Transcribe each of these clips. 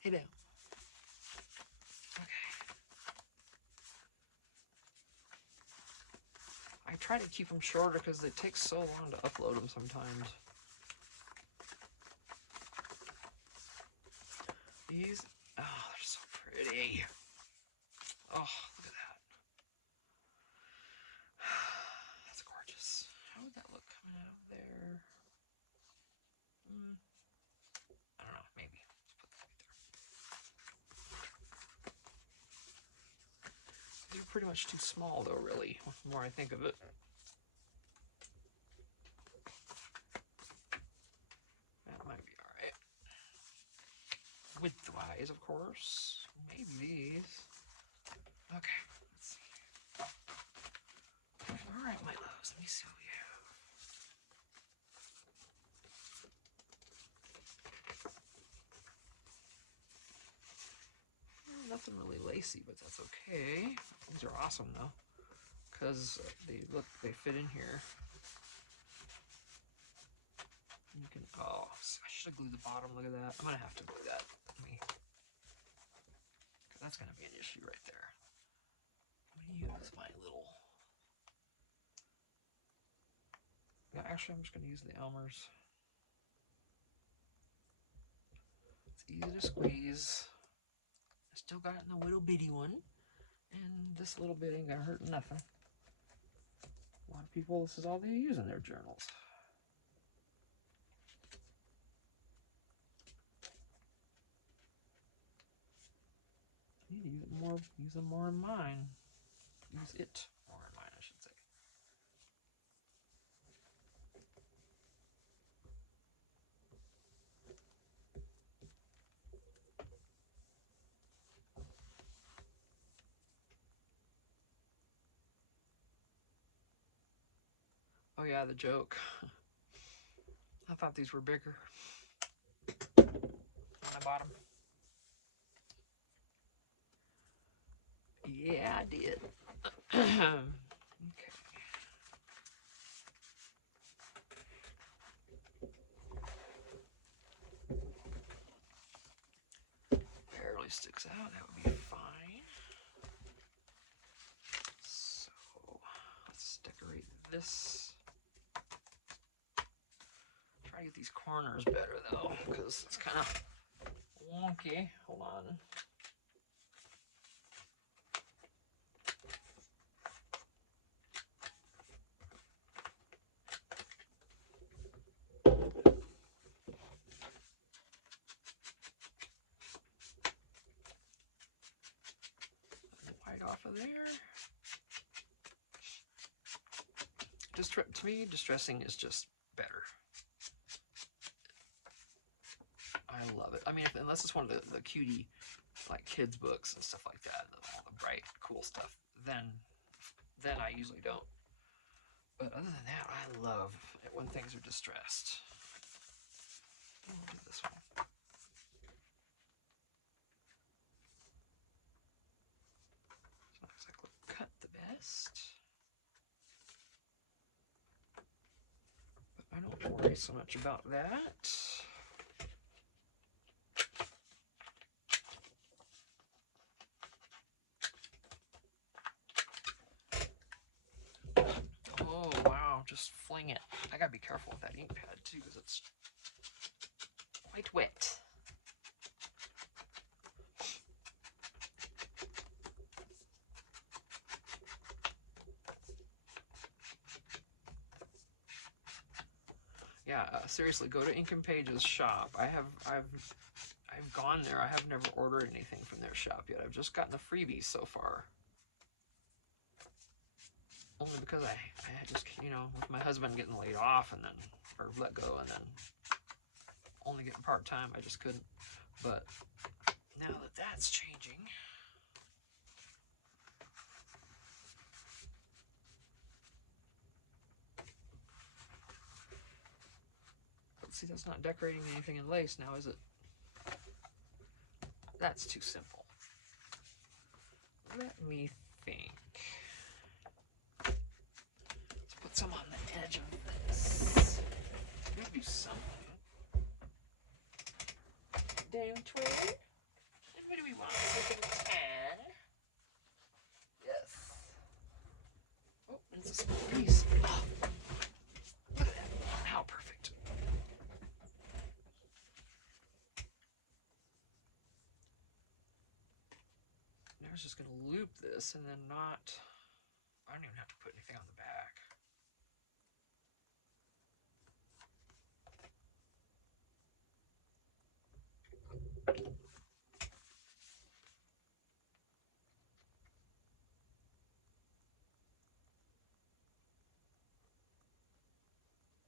Hey down. Okay. I try to keep them shorter because it takes so long to upload them sometimes. These, oh, they're so pretty. Oh, look at that. That's gorgeous. How would that look coming out of there? I don't know, maybe. Let's put that right there. They're pretty much too small though, really, the more I think of it. That might be alright. Width-wise, of course. Maybe these. Okay, let's see. Alright, my loves, let me see what we have. Nothing really lacy, but that's okay. These are awesome though, because they fit in here. You can, oh, I should have glued the bottom. Look at that. I'm gonna have to glue that. Because that's gonna be an issue right there. I'm gonna use my little. No, actually, I'm just gonna use the Elmer's. It's easy to squeeze. I still got it in the little bitty one, and this little bit ain't gonna hurt nothing. A lot of people, this is all they use in their journals. I need to use it more. Use them more in mine. Use it more in mine, I should say. Oh yeah, the joke. I thought these were bigger when I bought them. Yeah, I did. Okay. Barely sticks out. That would be fine. So let's decorate this. Try to get these corners better though, because it's kind of wonky. Hold on. White off of there. Just to me, distressing is just better. I love it. I mean, unless it's one of the cutie, like kids books and stuff like that, all the bright, cool stuff, then I usually don't. But other than that, I love it when things are distressed. We'll do this one. It's not exactly cut the best, but I don't worry so much about that. Oh wow, just fling it. I gotta be careful with that ink pad too, because it's quite wet. Yeah, seriously, go to Ink and Page's shop. I've gone there. I have never ordered anything from their shop yet. I've just gotten the freebies so far. Only because I just, you know, with my husband getting laid off and then, or let go, and then only getting part-time, I just couldn't. But now that that's changing, see, that's not decorating anything in lace now, is it? That's too simple. Let me think. Let's put some on the edge of this. Maybe something. Damn twig. this piece. Oh, look at that. How perfect. Now I was just going to loop this and then not, I don't even have to put anything on the back.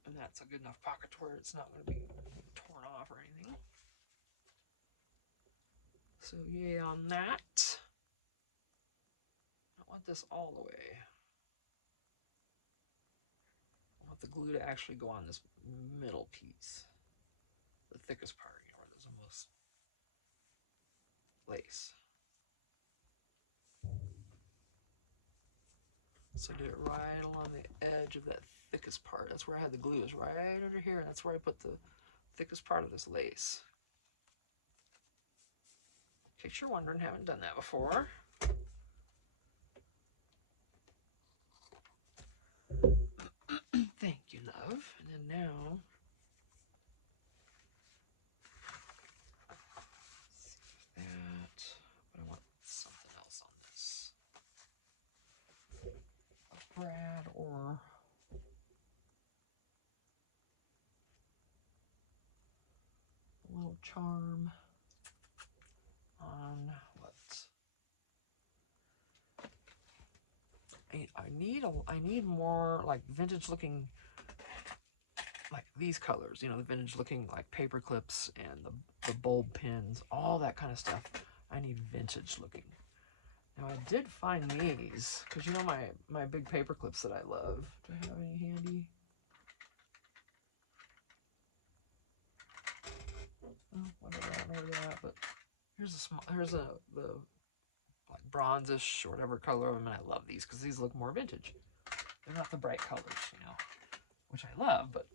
And that's a good enough pocket to where it's not going to be torn off or anything. So yay on that. I want this all the way. I want the glue to actually go on this middle piece, the thickest part, you know, where there's the most lace. So I did it right along the edge of that thickest part. That's where I had the glue, is right under here, and that's where I put the thickest part of this lace. In case you're wondering, haven't done that before. Thank you, love. And then now, that, but I want something else on this. A brad or a little charm on what? I need more like vintage looking, like these colors, you know, the vintage looking like paper clips and the bulb pins, all that kind of stuff. I need vintage looking. Now I did find these, because you know my big paper clips that I love. Do I have any handy? Oh, whatever, I don't know where they're at, but here's the like bronzish or whatever color of them, and I love these because these look more vintage. They're not the bright colors, you know, which I love, but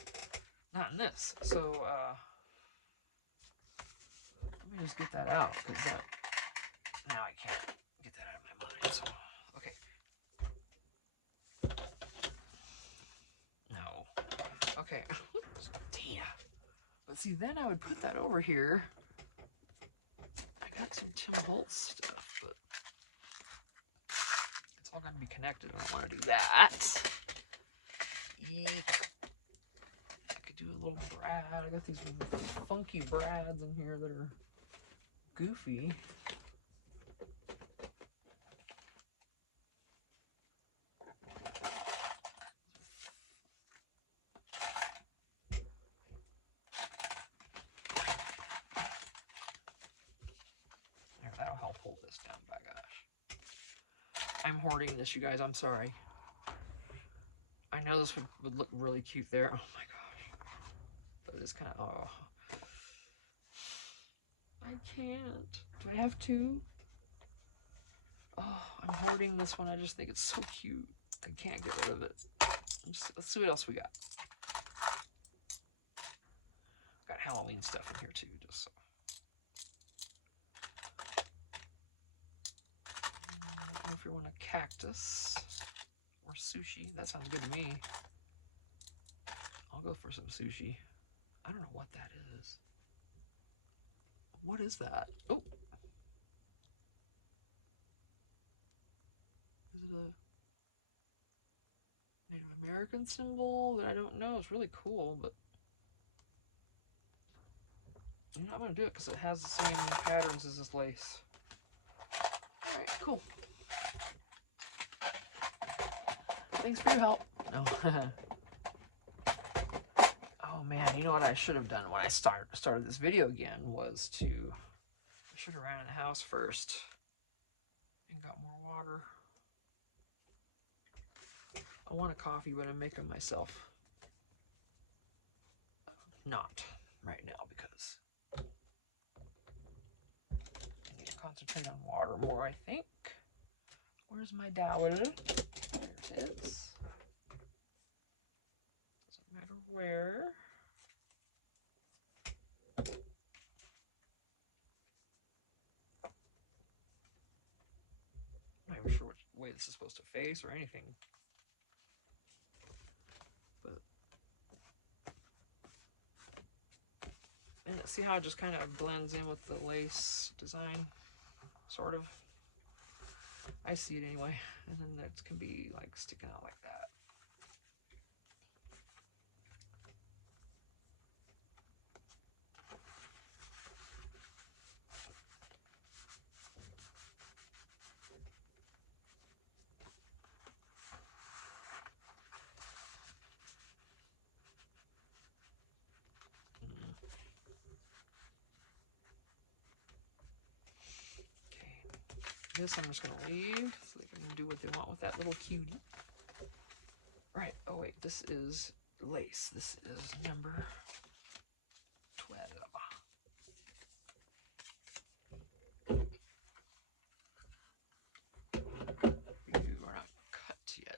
not in this. So let me just get that out, because that, now I can't get that out of my mind. So okay. No. Okay. Damn. But see, then I would put that over here. I got some Tim Holtz stuff, but it's all got to be connected. I don't want to do that. Eek. I could do a little brad. I got these funky brads in here that are goofy. Here, that'll help hold this down, by gosh. I'm hoarding this, you guys. I'm sorry. I know this would look really cute there. Oh my gosh. But it's kind of, oh. I can't. Do I have to? Oh, I'm hoarding this one. I just think it's so cute. I can't get rid of it. Let's see what else we got. Got Halloween stuff in here too, just so. I don't know if you want a cactus or sushi. That sounds good to me. I'll go for some sushi. I don't know what that is. What is that? Oh. Is it a Native American symbol that I don't know? It's really cool, but I'm not going to do it because it has the same patterns as this lace. Alright, cool. Thanks for your help. No. Oh man, you know what I should have done when I started this video again was I should have ran in the house first and got more water. I want a coffee, but I'm making myself not right now because I need to concentrate on water more, I think. Where's my dowel? There it is. Doesn't matter where. I'm not even sure which way this is supposed to face or anything. see how it just kind of blends in with the lace design, sort of. I see it anyway, and then that can be like sticking out like that. This I'm just going to leave so they can do what they want with that little cutie. Right, oh wait, this is lace. This is number 12. You are not cut yet.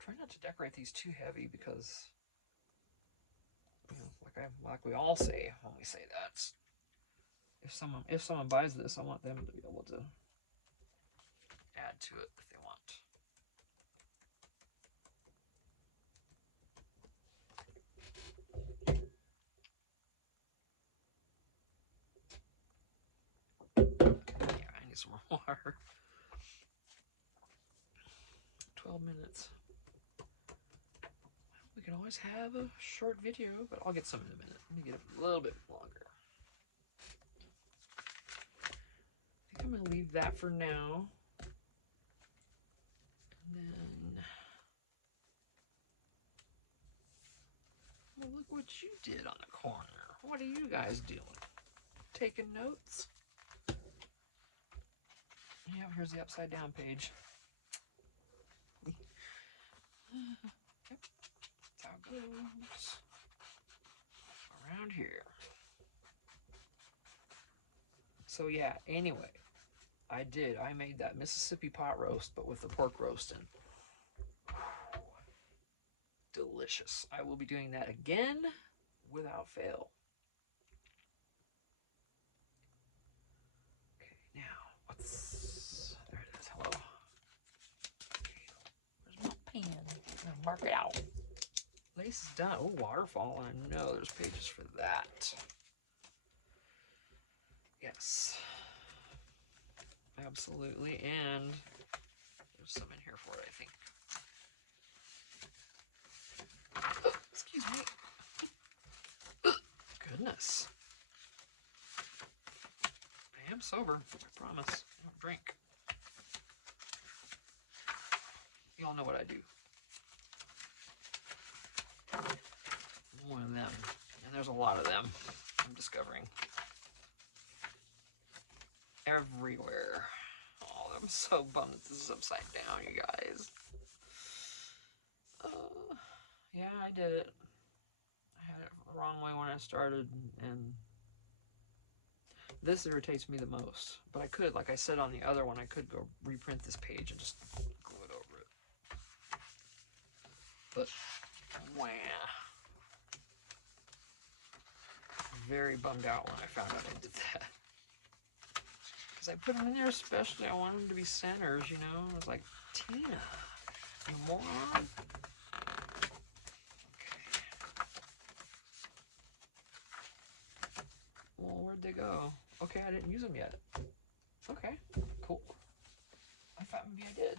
Try not to decorate these too heavy because, you know, like we all say when we say that, if someone buys this, I want them to be able to add to it if they want. Yeah, I need some more water. 12 minutes. We can always have a short video, but I'll get some in a minute. Let me get it a little bit longer. I think I'm going to leave that for now. And then, well, look what you did on the corner. What are you guys doing? Taking notes? Yeah, here's the upside down page. Yep, that's how it goes. Around here. So yeah, anyway, I made that Mississippi pot roast, but with the pork roasting. Delicious. I will be doing that again without fail. Okay, now, there it is, hello. Okay, where's my pen? I'm gonna mark it out. Lace is done. Oh, waterfall, I know there's pages for that. Yes. Absolutely, and there's some in here for it, I think. Excuse me. Goodness. I am sober, I promise. I don't drink. You all know what I do. One of them. And there's a lot of them, I'm discovering. Everywhere. Oh, I'm so bummed that this is upside down, you guys. Yeah, I did it. I had it the wrong way when I started, and this irritates me the most. But I could, like I said on the other one, I could go reprint this page and just glue it over it. But, wah. Very bummed out when I found out I did that. Because I put them in there especially, I wanted them to be centers, you know? I was like, Tina, you moron. Well, where'd they go? Okay, I didn't use them yet. Okay, cool. I thought maybe I did.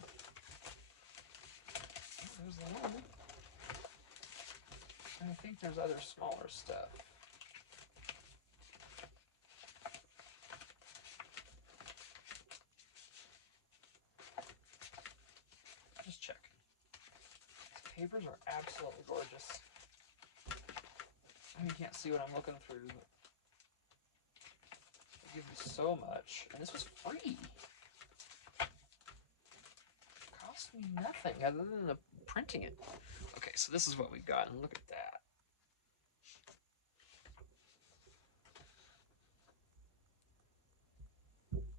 Oh, there's the one. I think there's other smaller stuff. Just check. These papers are absolutely gorgeous. I mean, you can't see what I'm looking through, but give you so much, and this was free. Cost me nothing other than the printing it. Okay, so this is what we got, and look at that.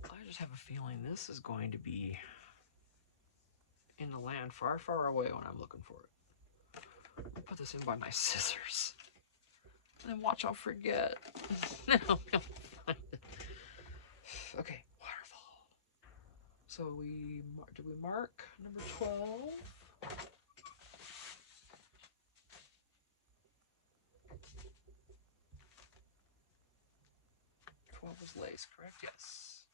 I just have a feeling this is going to be in the land far, far away when I'm looking for it. I'll put this in by my scissors. And then watch, I'll forget. Okay, waterfall. So did we mark number 12? 12 was lace, correct? Yes.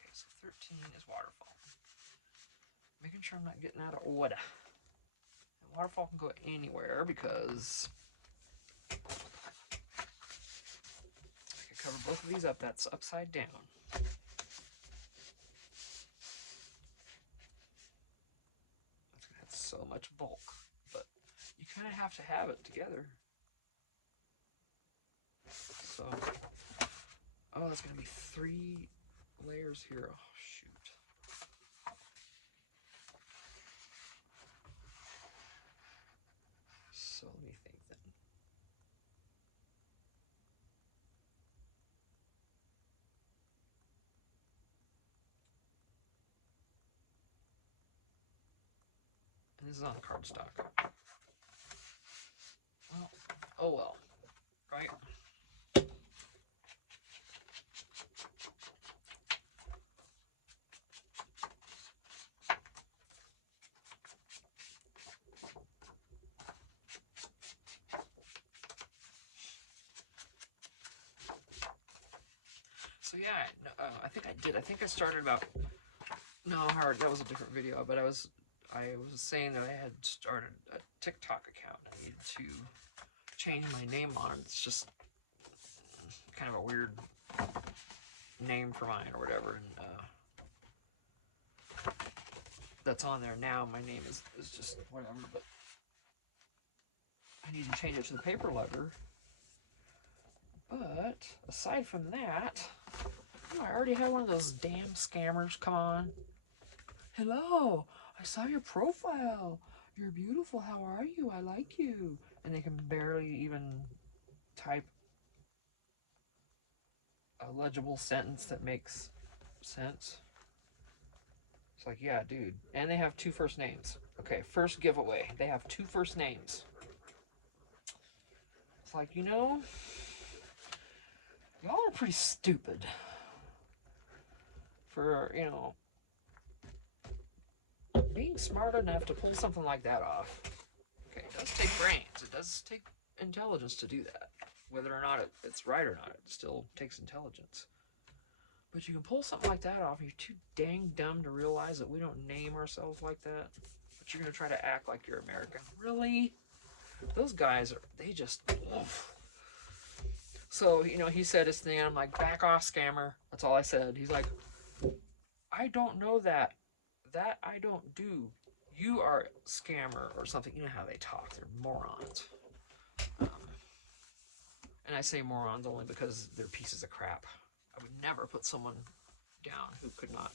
Okay, so 13 is waterfall. Making sure I'm not getting out of order. And waterfall can go anywhere because I can cover both of these up. That's upside down. That's gonna have so much bulk, but you kind of have to have it together. So, oh, there's gonna be 3 layers here. Oh, shoot. So let me think then. And this is on cardstock. Well, oh well, right? So yeah, I think I did. I think I started about. No, Howard, that was a different video. But I was saying that I had started a TikTok account. I needed to change my name on it. It's just kind of a weird name for mine or whatever, and that's on there now. My name is just whatever, but I need to change it to the paper letter. But aside from that, I already had one of those damn scammers come on. Hello, I saw your profile. You're beautiful. How are you? I like you. And they can barely even type a legible sentence that makes sense. It's like, yeah, dude. And they have 2 first names. Okay, first giveaway. They have 2 first names. It's like, y'all are pretty stupid for, being smart enough to pull something like that off. Okay, it does take brains. It does take intelligence to do that. Whether or not it's right or not, it still takes intelligence. But you can pull something like that off, and you're too dang dumb to realize that we don't name ourselves like that. But you're going to try to act like you're American. Really? Those guys they just... Oof. So, he said his thing, and I'm like, back off, scammer. That's all I said. He's like, I don't know that. That I don't do. You are a scammer or something. You know how they talk. They're morons. And I say morons only because they're pieces of crap. I would never put someone down who could not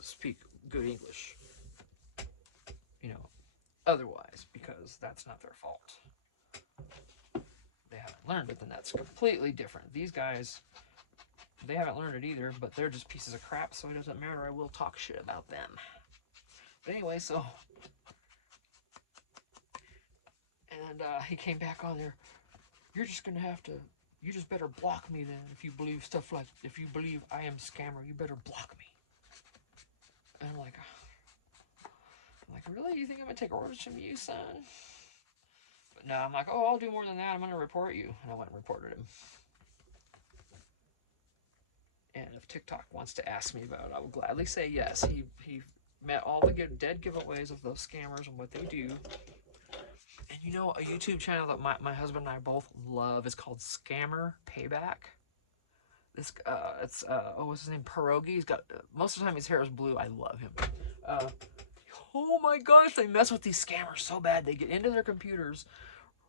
speak good English, otherwise, because that's not their fault. They haven't learned it, then that's completely different. These guys, they haven't learned it either, but they're just pieces of crap, so it doesn't matter. I will talk shit about them. But anyway, so... And he came back on there. You're just going to have to... You just better block me then if you believe stuff like... If you believe I am a scammer, you better block me. And I'm like, really? You think I'm going to take orders from you, son? But no, I'm like, oh, I'll do more than that. I'm going to report you. And I went and reported him. And if TikTok wants to ask me about it, I will gladly say yes. He met all the dead giveaways of those scammers and what they do. And a YouTube channel that my husband and I both love is called Scammer Payback. This what's his name? Pierogi. He's got most of the time his hair is blue. I love him. Oh my gosh, they mess with these scammers so bad. They get into their computers,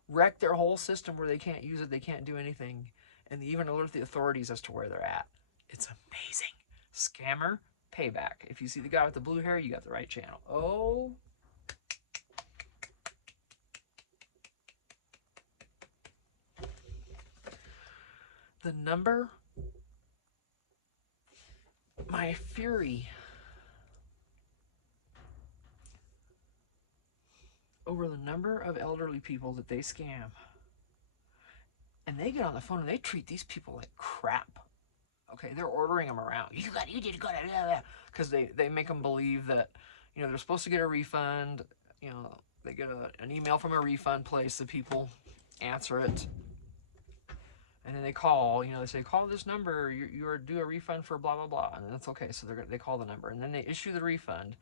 wreck their whole system where they can't use it, they can't do anything, and they even alert the authorities as to where they're at. It's amazing. Scammer Payback. If you see the guy with the blue hair, you got the right channel. Oh. The number, my fury over the number of elderly people that they scam. And they get on the phone and they treat these people like crap. Okay, they're ordering them around. You did good, because they make them believe that, you know, they're supposed to get a refund. You know, they get an email from a refund place. The people answer it, and then they call. You know, they say, call this number. You are due a refund for blah blah blah, and that's okay. So they call the number, and then they issue the refund.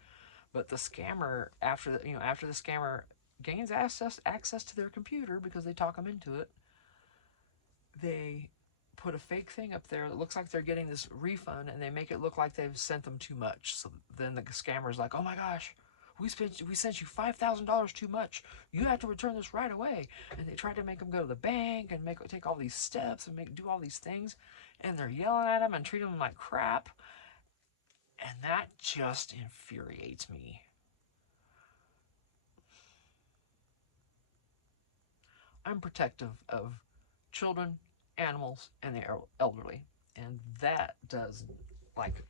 But the scammer, after the scammer gains access to their computer because they talk them into it, they put a fake thing up there that looks like they're getting this refund, and they make it look like they've sent them too much. So then the scammer's like, oh my gosh, we sent you $5,000 too much. You have to return this right away. And they try to make them go to the bank and take all these steps and do all these things, and they're yelling at them and treating them like crap. And that just infuriates me. I'm protective of children, animals, and the elderly, and that does, like,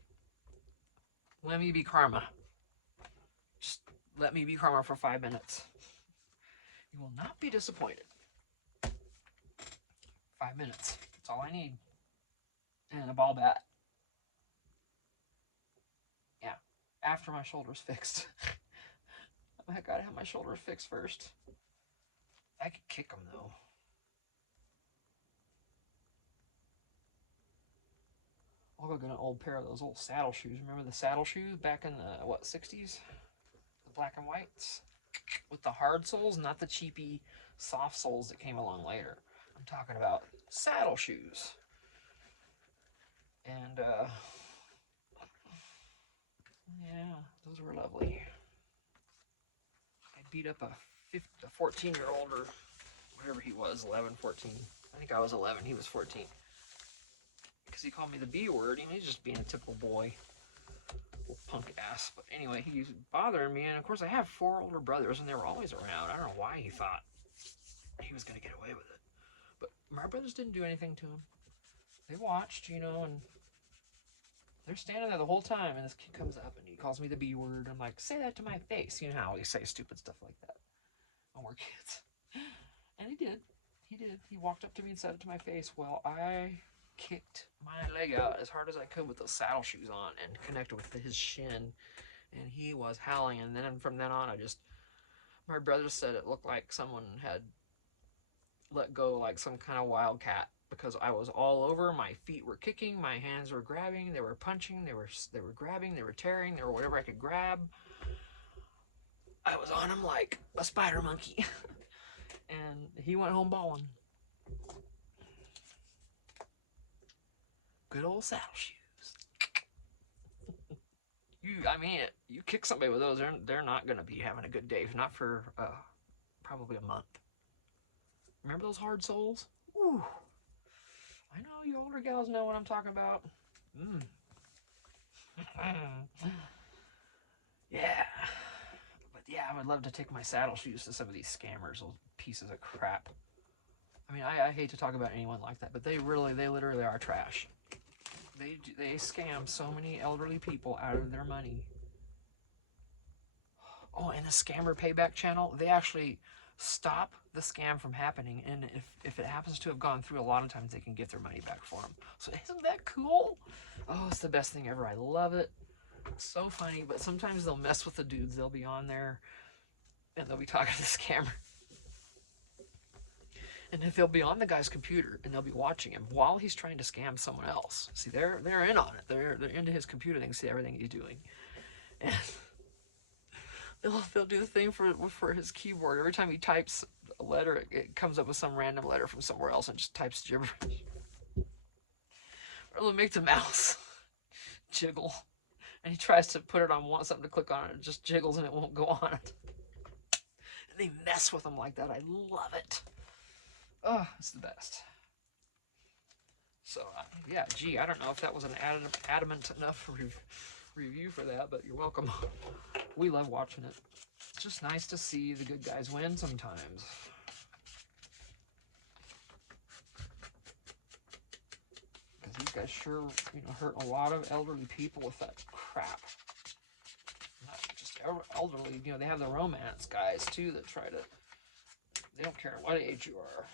let me be karma. Just let me be karma for 5 minutes. You will not be disappointed. 5 minutes, that's all I need. And a ball bat. Yeah, after my shoulder's fixed. I gotta have my shoulder fixed first. I could kick them though. I'll go get an old pair of those old saddle shoes. Remember the saddle shoes back in the, 60s? The black and whites? With the hard soles, not the cheapy soft soles that came along later. I'm talking about saddle shoes. And, yeah, those were lovely. I beat up a 14-year-old, or whatever he was, 11, 14. I think I was 11, he was 14. Because he called me the B word. He's just being a typical boy. Little punk ass. But anyway, he was bothering me. And of course, I have 4 older brothers, and they were always around. I don't know why he thought he was going to get away with it. But my brothers didn't do anything to him. They watched, you know, and they're standing there the whole time. And this kid comes up, and he calls me the B word. I'm like, say that to my face. You know how we say stupid stuff like that when we're kids. And he did. He did. He walked up to me and said it to my face. Well, I kicked my leg out as hard as I could with those saddle shoes on and connected with his shin, and he was howling. And then from then on, my brother said it looked like someone had let go like some kind of wildcat, because I was all over. My feet were kicking, my hands were grabbing, they were punching, they were grabbing, they were tearing, they were whatever I could grab. I was on him like a spider monkey. And he went home bawling. Good old saddle shoes. You kick somebody with those, they're not going to be having a good day. Not for probably a month. Remember those hard soles? Ooh. I know you older gals know what I'm talking about. Yeah. But yeah, I would love to take my saddle shoes to some of these scammers, those pieces of crap. I mean, I hate to talk about anyone like that, but they literally are trash. They scam so many elderly people out of their money. Oh, and the Scammer Payback channel, they actually stop the scam from happening, and if it happens to have gone through, a lot of times they can get their money back for them. So isn't that cool? Oh, it's the best thing ever. I love it. It's so funny, but sometimes they'll mess with the dudes. They'll be on there, and they'll be talking to the scammer. And if they'll be on the guy's computer, and they'll be watching him while he's trying to scam someone else. See, they're in on it. They're into his computer. They can see everything he's doing. And they'll do the thing for his keyboard. Every time he types a letter, it comes up with some random letter from somewhere else and just types gibberish. Or they'll make the mouse jiggle, and he tries to put it on something to click on it. It just jiggles and it won't go on it. And they mess with him like that. I love it. Oh, it's the best. So, yeah, gee, I don't know if that was an adamant enough review for that, but you're welcome. We love watching it. It's just nice to see the good guys win sometimes. Because these guys sure, hurt a lot of elderly people with that crap. Not just elderly, they have the romance guys too that try to, they don't care what age you are.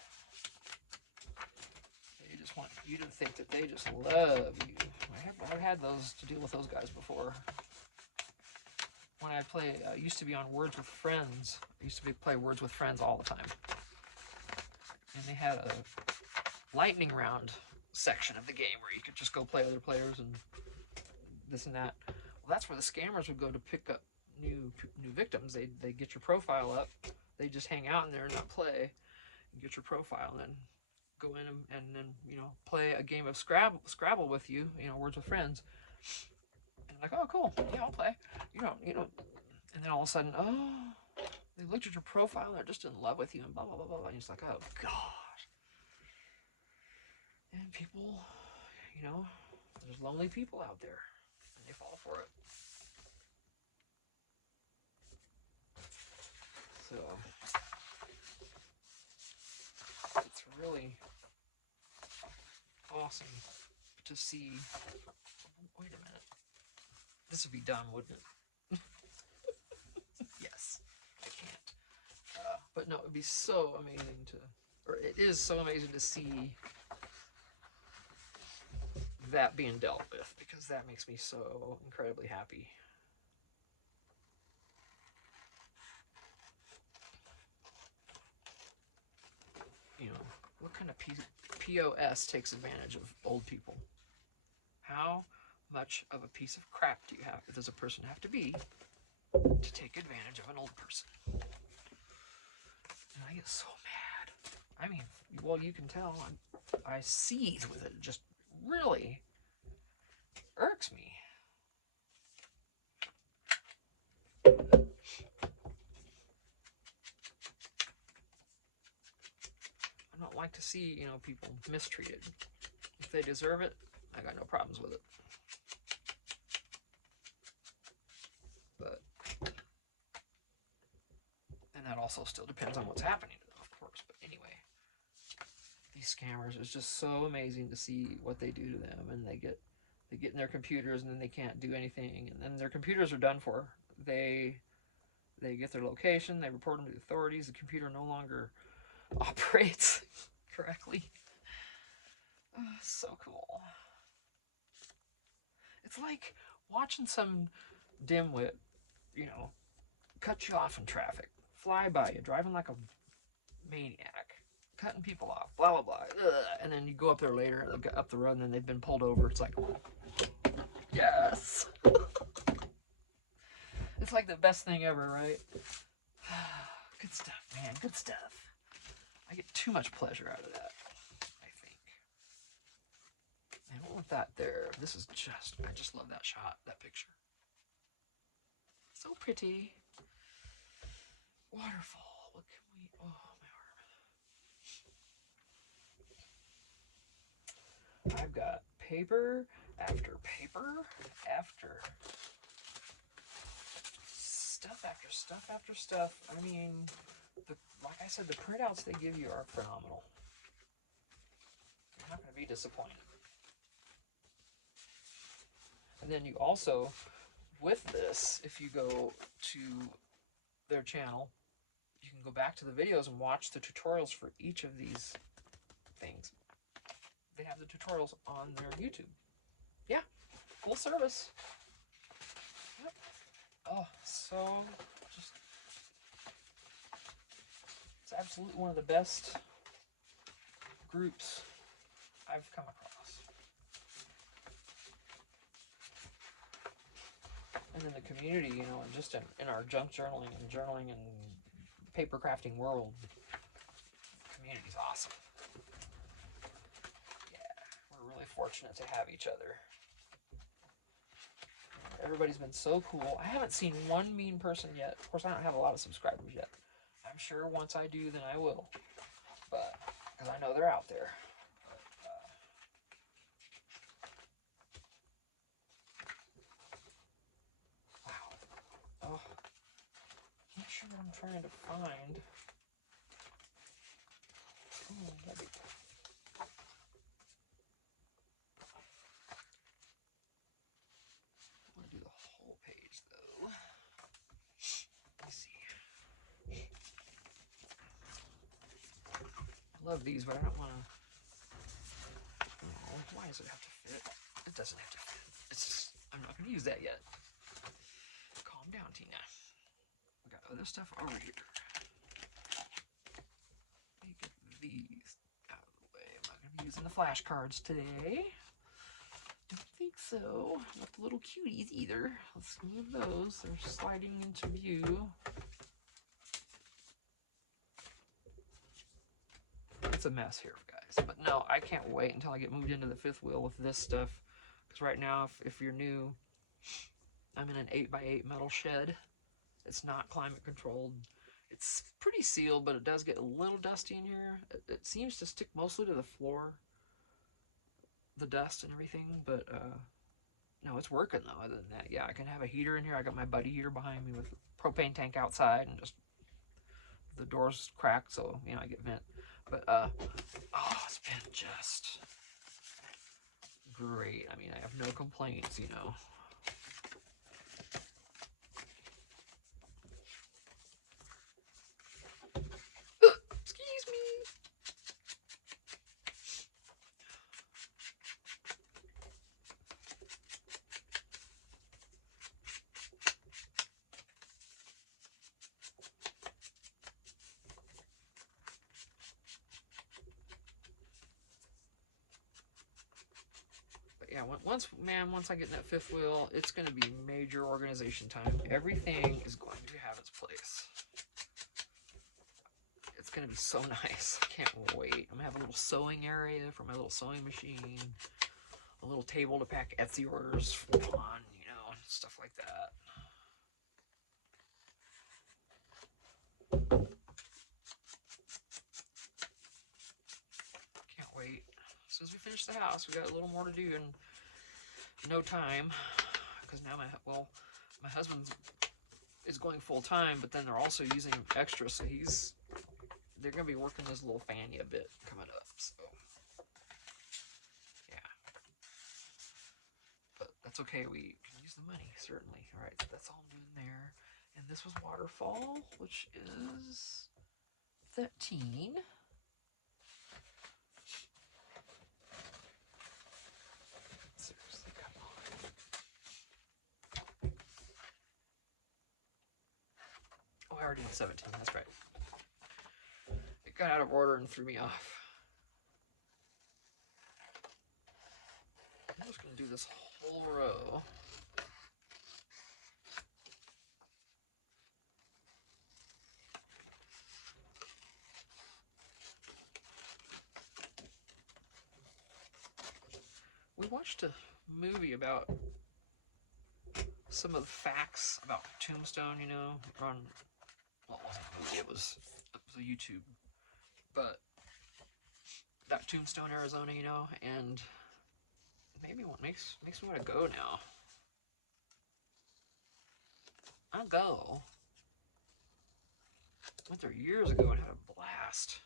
They just want you to think that they just love you. I've had those to deal with those guys before. When I used to be on Words with Friends. I used to play Words with Friends all the time. And they had a lightning round section of the game where you could just go play other players and this and that. Well, that's where the scammers would go to pick up new victims. They get your profile up. They just hang out in there and not play. And get your profile and then go in and then play a game of Scrabble with you. Words with Friends. And I'm like, oh, cool. Yeah, I'll play. And then all of a sudden, oh, they looked at your profile and they're just in love with you and blah, blah, blah, blah. And it's like, oh, gosh. And people, there's lonely people out there and they fall for it. So, it's really awesome to see. Wait a minute. This would be dumb, wouldn't it? Yes, I can't. But no, it would be so amazing it is so amazing to see that being dealt with, because that makes me so incredibly happy. What kind of POS takes advantage of old people? How much of a piece of crap does a person have to be to take advantage of an old person? And I get so mad. I mean, well, you can tell I seethe with it. It just really irks me. I don't like to see, people mistreated. If they deserve it, I got no problems with it. But, and that also still depends on what's happening to them, of course. But anyway, these scammers, it's just so amazing to see what they do to them. And they get in their computers and then they can't do anything. And then their computers are done for. They get their location, they report them to the authorities, the computer no longer operates correctly. Oh, so cool. It's like watching some dimwit, cut you off in traffic, fly by you, driving like a maniac, cutting people off, blah, blah, blah. And then you go up there later, up the road, and then they've been pulled over. It's like, yes. It's like the best thing ever, right? Good stuff, man. Good stuff. I get too much pleasure out of that, I think. And what with that there, I just love that shot, that picture. So pretty. Waterfall. What can we, oh, my arm. I've got paper after paper after stuff after stuff after stuff. I mean, like I said, the printouts they give you are phenomenal. You're not going to be disappointed. And then you also, with this, if you go to their channel, you can go back to the videos and watch the tutorials for each of these things. They have the tutorials on their YouTube. Yeah, full service. Yep. Oh, so just, it's absolutely one of the best groups I've come across. And in the community, and just in our junk journaling and paper crafting world, the community's awesome. Yeah, we're really fortunate to have each other. Everybody's been so cool. I haven't seen one mean person yet. Of course, I don't have a lot of subscribers yet. I'm sure once I do, then I will. But, because I know they're out there. trying to find. Oh, that'd be... I want to do the whole page though. Let me see. I love these, but I don't want to. Oh, why does it have to fit? It doesn't have to fit. It's just, I'm not going to use that yet. Calm down, Tina. We got other stuff over here. Let me get these out of the way. I'm not going to be using the flashcards today. Don't think so. Not the little cuties either. Let's move those. They're sliding into view. It's a mess here, guys. But no, I can't wait until I get moved into the fifth wheel with this stuff. Because right now, if you're new, I'm in an 8x8 metal shed. It's not climate controlled. It's pretty sealed, but it does get a little dusty in here. It seems to stick mostly to the floor, the dust and everything, but no, it's working though. Other than that, yeah, I can have a heater in here. I got my buddy heater behind me with a propane tank outside, and just the doors cracked, so you know I get vent. But oh, it's been just great. I mean, I have no complaints, you know. Excuse me. Yeah, once I get in that fifth wheel, it's going to be major organization time. Everything is going to have its place. It's going to be so nice. I can't wait. I'm going to have a little sewing area for my little sewing machine, a little table to pack Etsy orders on, you know, stuff like that. Can't wait. As soon as we finish the house, we got a little more to do in no time, because now my husband is going full time, but then they're also using extra, so they're gonna be working this little fanny a bit coming up. So yeah, but that's okay. We can use the money certainly. All right, so that's all I'm doing there. And this was Waterfall, which is 13. Seriously, come on. Oh, I already did 17. That's right. It got out of order and threw me off. I'm just going to do this whole row. We watched a movie about some of the facts about Tombstone, you know, on, well, it wasn't a movie, it was a YouTube, but that Tombstone, Arizona, you know, and maybe what makes me want to go now. I'll go. Went there years ago and had a blast.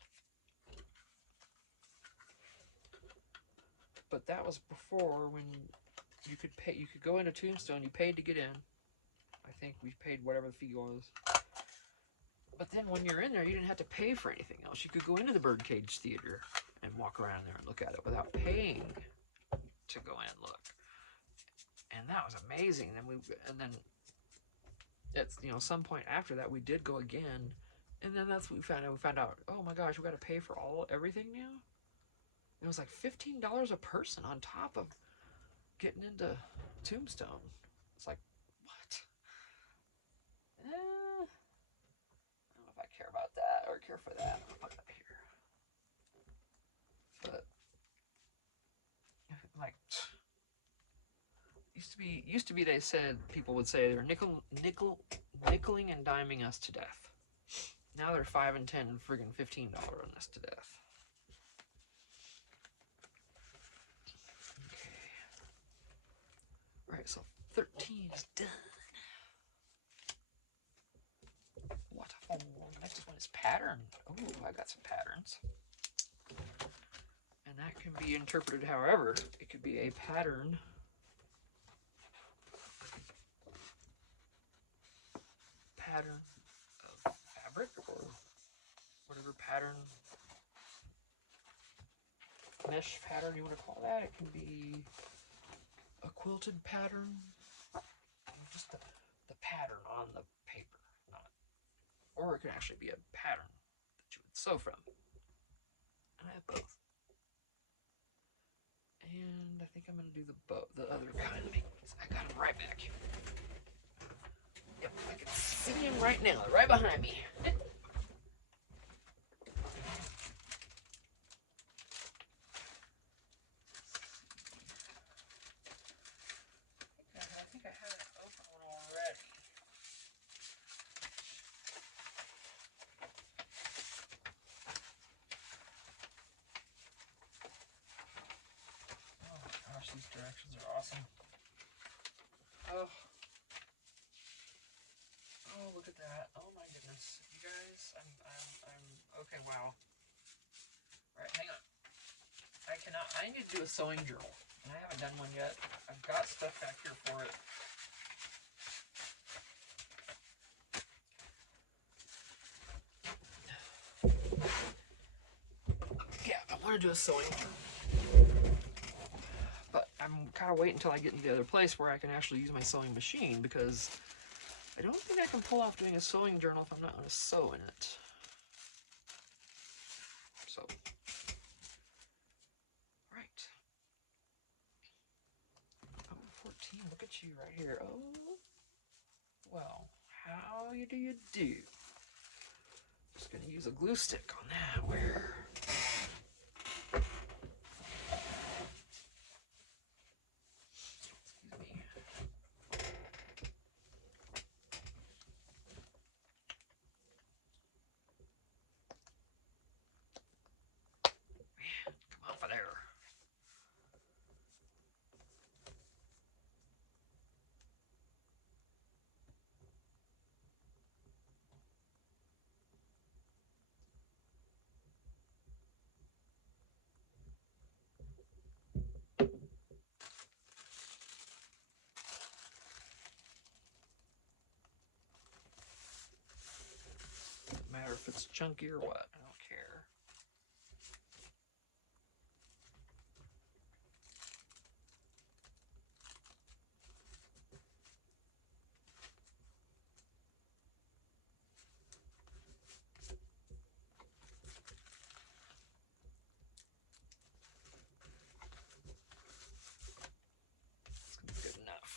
But that was before when you could go into Tombstone, you paid to get in. I think we paid whatever the fee was. But then when you're in there, you didn't have to pay for anything else. You could go into the Birdcage Theater and walk around there and look at it without paying to go in and look. And that was amazing. And then at some point after that, we did go again. And then that's what we found out. We found out, oh my gosh, we got to pay for everything now. It was like $15 a person on top of getting into Tombstone. It's like, what? I don't know if I care about that or care for that. I'll put that here. But like, used to be. They said people would say they're nickeling and diming us to death. Now they're $5 and $10 and friggin' $15 on us to death. Alright, so 13 is done. Wonderful. Next one is pattern. Oh, I got some patterns. And that can be interpreted however. It could be a pattern of fabric or whatever pattern, mesh pattern you want to call that. It can be a quilted pattern, just the pattern on the paper, or it can actually be a pattern that you would sew from. And I have both. And I think I'm going to do the other kind of things. I got him right back here. Yep, I can see him right now, right behind me. I think I have an open one already. Oh my gosh, these directions are awesome. Oh. Oh, look at that. Oh my goodness. You guys, I'm okay, wow. Alright, hang on. I need to do a sewing journal, and I haven't done one yet. I've got stuff back here for it. Yeah, I want to do a sewing journal. But I'm kind of waiting until I get into the other place where I can actually use my sewing machine, because I don't think I can pull off doing a sewing journal if I'm not going to sew in it. So, right. Oh, 14, look at you right here. Oh, well, how do you do? Just going to use a glue stick on that. Where? Matter if it's chunky or what, I don't care. It's gonna be good enough.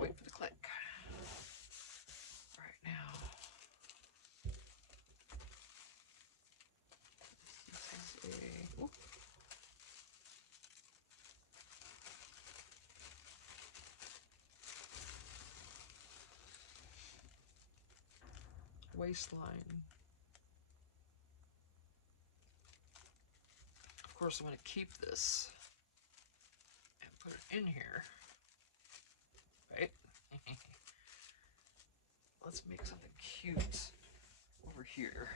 Wait for the click. Right now. This is a waistline. Of course, I'm going to keep this and put it in here, right? Let's make something cute over here.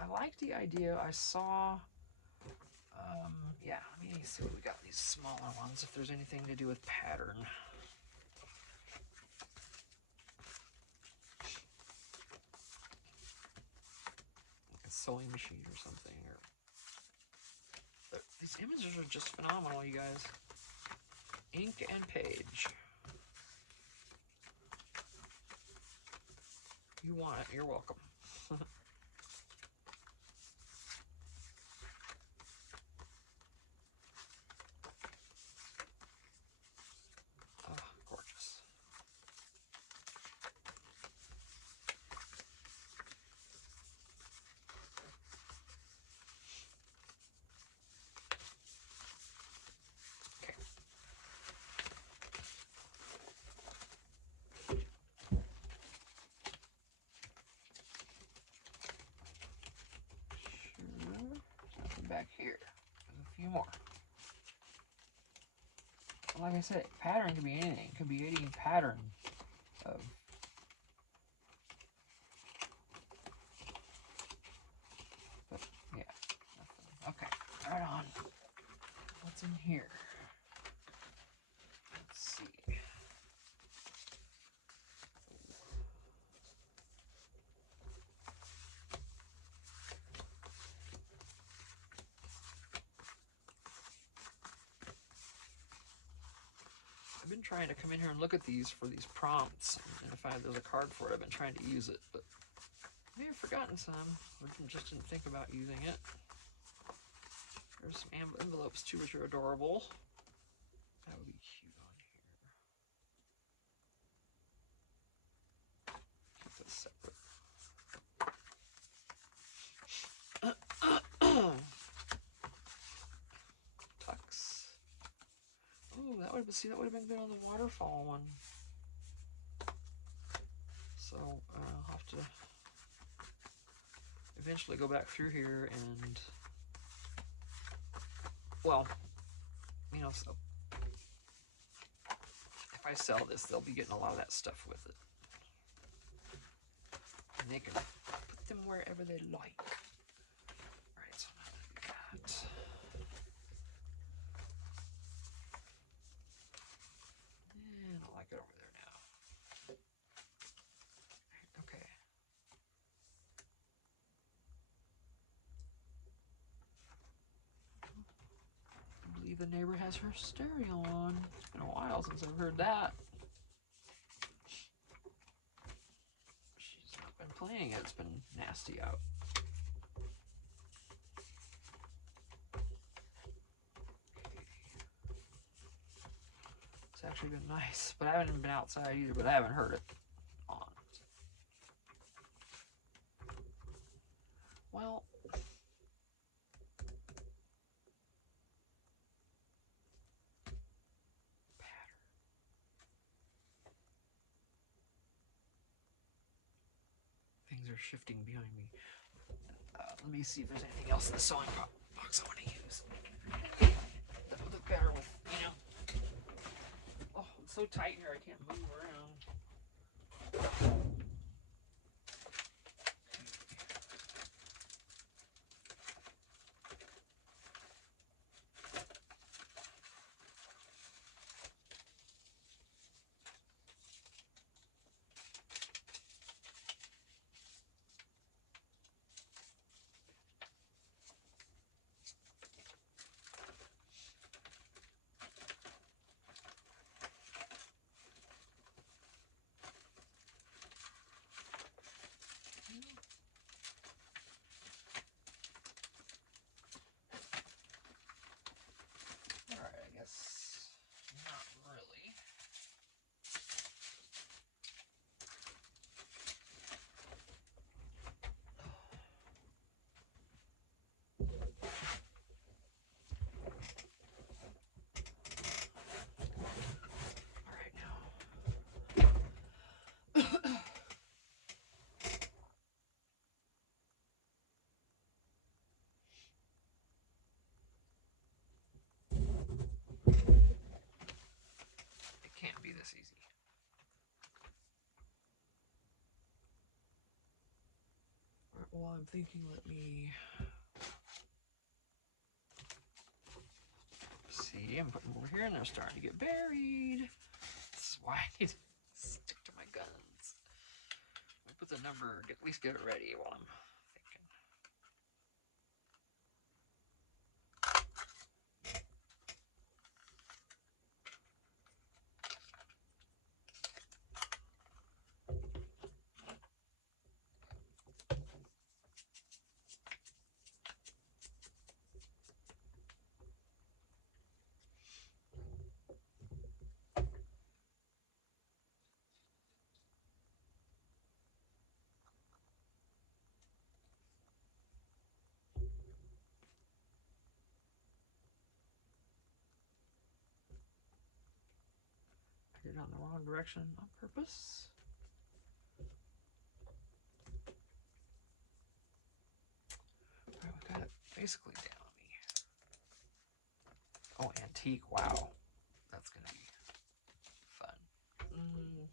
I like the idea. I saw, yeah, let me see what we got. These smaller ones, if there's anything to do with pattern. A sewing machine or something. Or these images are just phenomenal, you guys. Ink and page. You want it, you're welcome. Oh, gorgeous. Okay. Sure. Nothing back here. There's a few more. like I said, pattern can be anything. It can be any pattern of. But yeah, nothing. Okay, right on. What's in here? Let's see. I've been trying to come in here and look at these for these prompts, and if there's a card for it, I've been trying to use it, but I may have forgotten some, or just didn't think about using it. There's some envelopes too, which are adorable. That would be cute on here. Keep this separate. Tux. Oh, that would have been good on the waterfall one. So I'll have to eventually go back through here and, well, you know, so if I sell this, they'll be getting a lot of that stuff with it, and they can put them wherever they like. All right, so now that we got. And I like it over there now. Okay. I believe the neighbor has her stereo on. It's been a while since I've heard that. She's not been playing it. It's been nasty out. It's actually been nice, but I haven't been outside either, but I haven't heard it on. Well, pattern. Things are shifting behind me. Let me see if there's anything else in the sewing box I want to use. That would look better with, you know. Oh, it's so tight here I can't move around. Alright, I guess not really. Alright, now. It can't be this easy. Alright, well, I'm thinking, let me see. I'm putting them over here and they're starting to get buried. This is why I need to stick to my guns. I'll put the number, at least get it ready while I'm thinking. I did it on the wrong direction on purpose. Alright, we got it basically down me. Oh, antique, wow. That's that's going to be fun. Mm.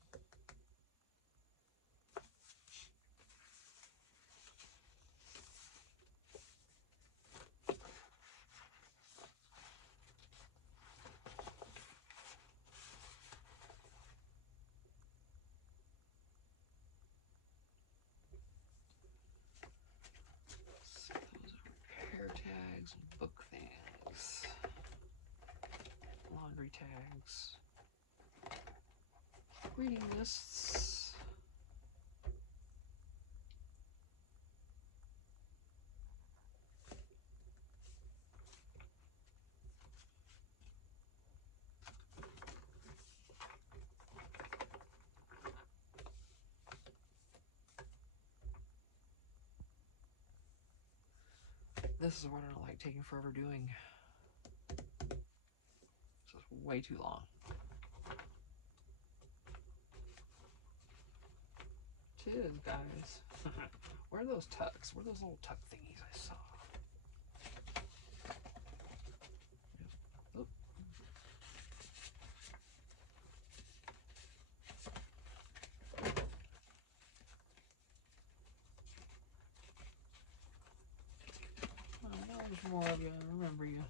So those are repair tags and book things. Laundry tags. Reading lists. This is what I don't like taking forever doing. This is way too long. It is, guys. Where are those tucks? Where are those little tuck thingies I saw? Oh. Oh, there's more of you. I remember you.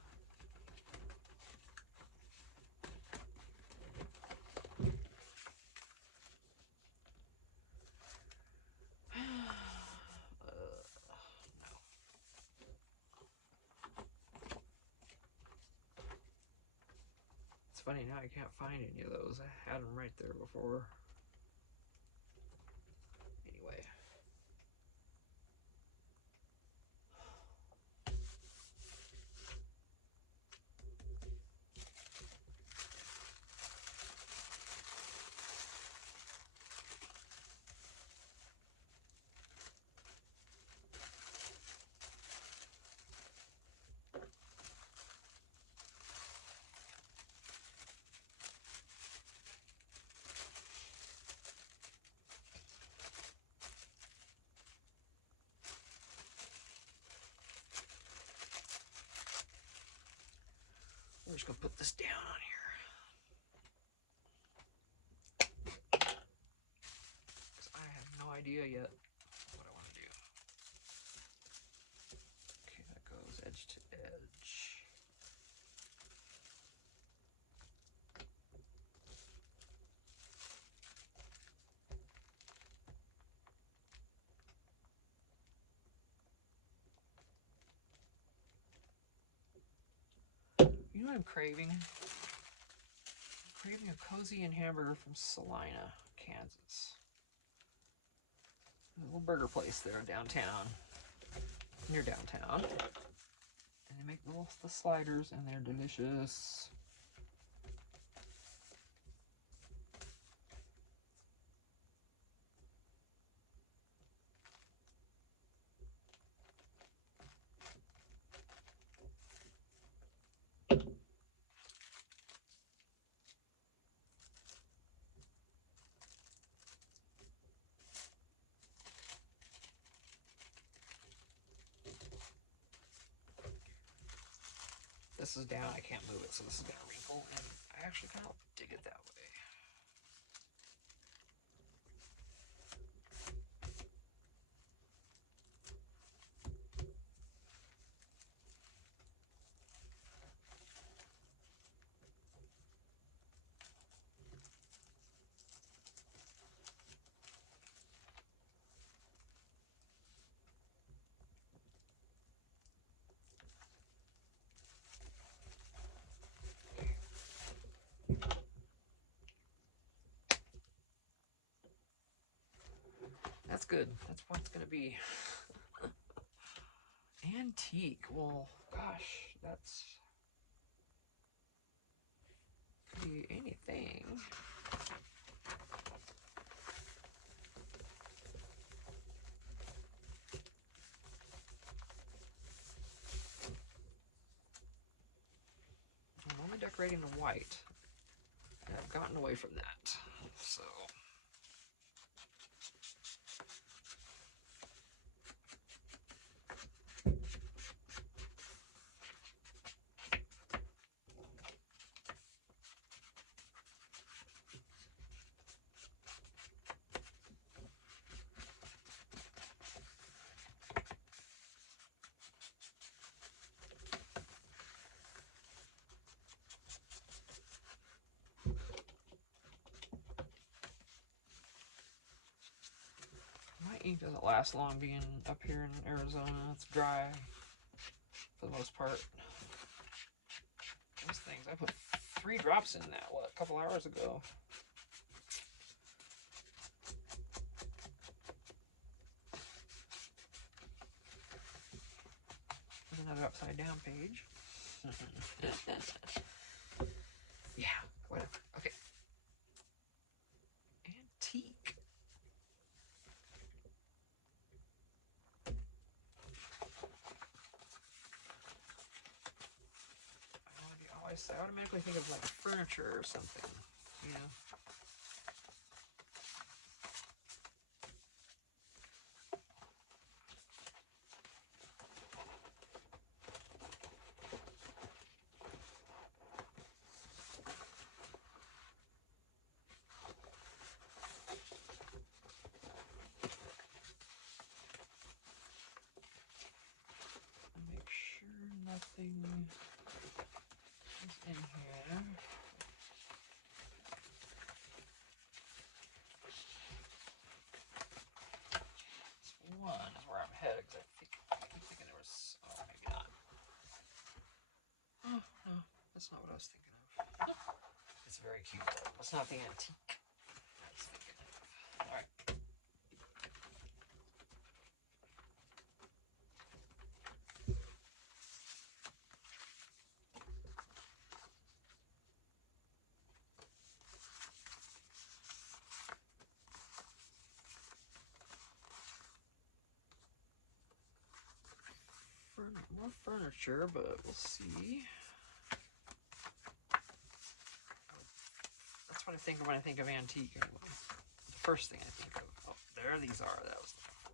It's funny now I can't find any of those. I had them right there before. Anyway. We're just gonna put this down on here. 'Cause I have no idea yet what I want to do. Okay, that goes edge to edge. You know what I'm craving? I'm craving a cozy and hamburger from Salina, Kansas. A little burger place there downtown, near downtown. And they make the sliders, and they're delicious. This is down, I can't move it, so this is gonna wrinkle, and I actually kind of dig it that way. That's good. That's what it's gonna be. Antique. Well, gosh, that's could be anything. I'm only decorating the white. And I've gotten away from that. So ink doesn't last long being up here in Arizona. It's dry for the most part. These things, I put 3 drops in that, what, a couple hours ago. Another upside down page. Yeah, whatever. Okay. Antique. I automatically think of like furniture or something, you know. Make sure nothing is in here. This one is where I'm headed because I keep thinking there was. Oh, maybe not. Oh no, that's not what I was thinking of. It's very cute though. It's not the antique I was thinking of. All right. More furniture, but we'll see. That's what I think of when I think of antique. Anyway. The first thing I think of. Oh, there these are. That was looking for.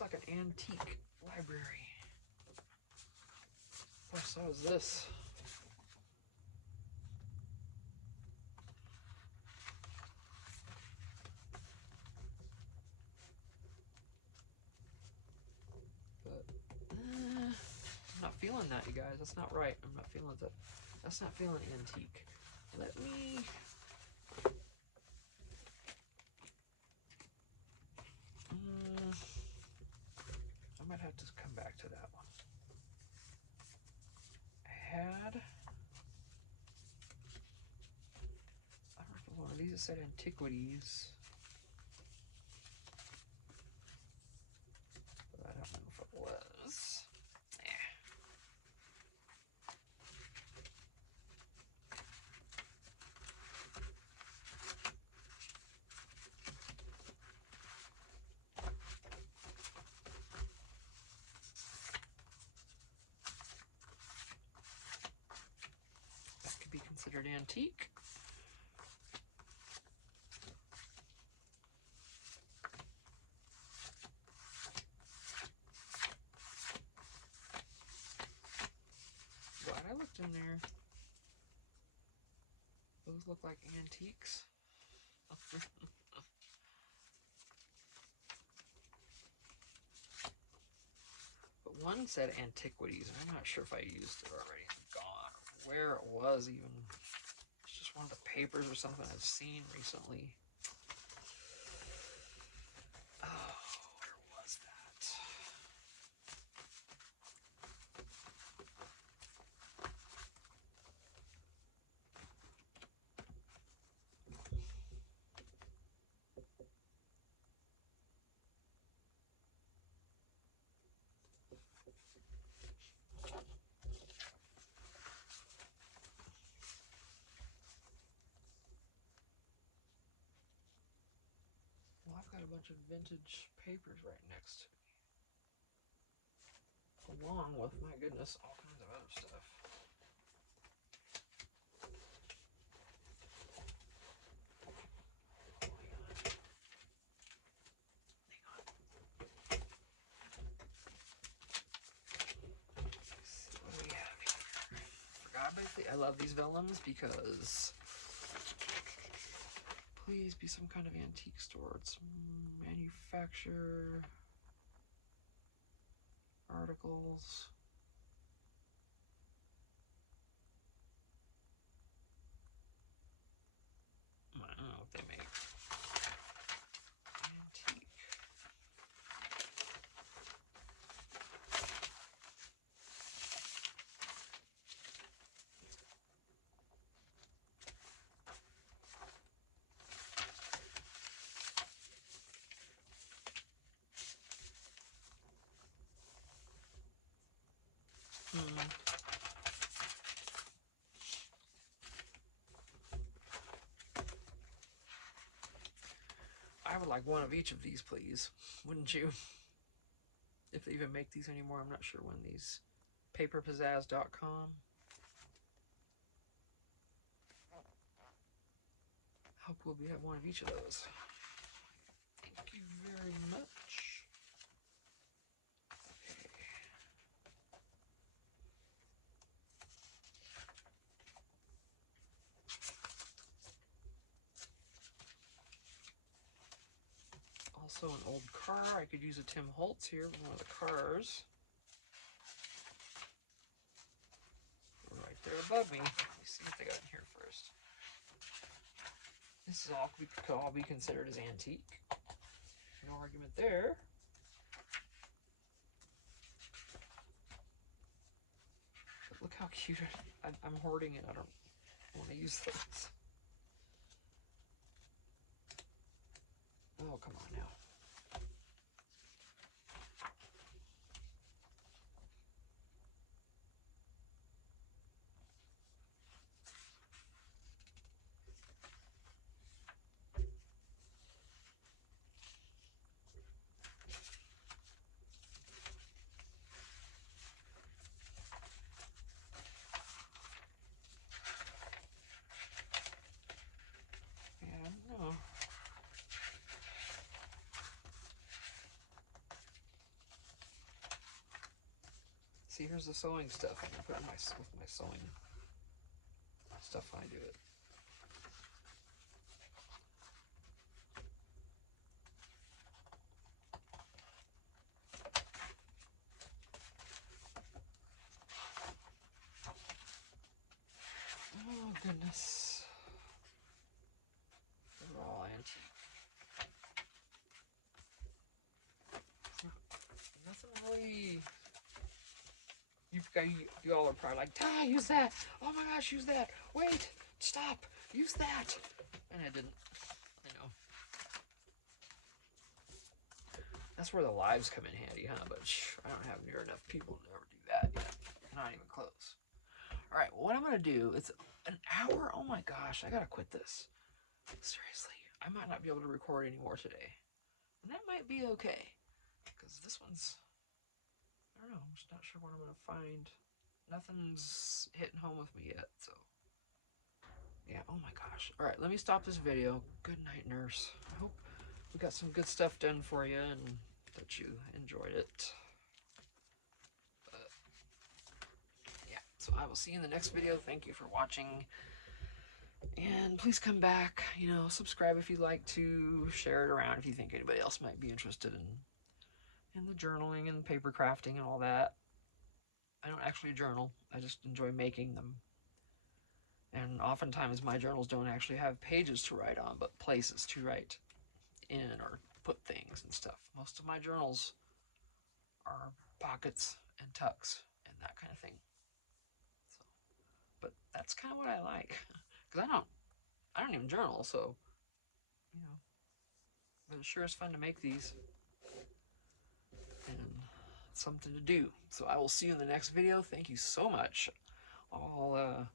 Like an antique library. Oh, so is this. But I'm not feeling that, you guys. That's not right. I'm not feeling that. That's not feeling antique. Let me. I might have to come back to that one. I don't know if it was one of these that said antiquities. But I don't know if it was. That could be considered antique. Glad I looked in there. Those look like antiques. But one said antiquities, and I'm not sure if I used it already. It's gone. Or where it was even. It's just one of the papers or something I've seen recently. Oh, where was that? Well, I've got a bunch of vintage papers right next to me. Along with, my goodness, all kinds of other stuff. Hang on. I love these vellums because please be some kind of antique store. It's manufacture articles. I don't know what they make. Antique. I would like one of each of these, please. Wouldn't you? If they even make these anymore, I'm not sure when these. Paperpizzazz.com. How cool would we have one of each of those? Thank you very much. Okay. Also an old car. I could use a Tim Holtz here, one of the cars. Right there above me. Let me see what they got in here first. This is all could all be considered as antique. No argument there. But look how cute. I'm hoarding it. I don't want to use those. Oh, come on now. Yeah, I don't know. See, here's the sewing stuff. I'm gonna put in with my sewing stuff when I do it. Oh goodness. They're all antique. Nothing really. You all are probably like, Ty, use that. Oh my gosh, use that. Wait, stop, use that. And I didn't. I know. That's where the lives come in handy, huh? But I don't have near enough people to ever do that yet. Not even close. All right, well, what I'm gonna do, it's an hour. Oh my gosh, I gotta quit this. Seriously, I might not be able to record anymore today. And that might be okay. Because this one's, I don't know, I'm just not sure what I'm gonna find. Nothing's hitting home with me yet, so. Yeah, oh my gosh. All right, let me stop this video. Good night, nurse. I hope we got some good stuff done for you and that you enjoyed it. Yeah, so I will see you in the next video. Thank you for watching. And please come back, subscribe if you'd like to, share it around if you think anybody else might be interested in the journaling and paper crafting and all that. I don't actually journal, I just enjoy making them. And oftentimes my journals don't actually have pages to write on, but places to write in or put things and stuff. Most of my journals are pockets and tucks and that kind of thing. So, but that's kind of what I like, because I don't even journal, so but it sure is fun to make these and something to do. So I will see you in the next video. Thank you so much. I'll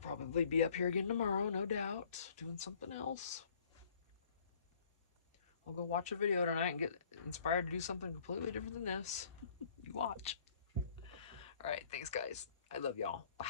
probably be up here again tomorrow, no doubt, doing something else. I'll go watch a video tonight and get inspired to do something completely different than this. You watch. All right, thanks guys. I love y'all. Bye.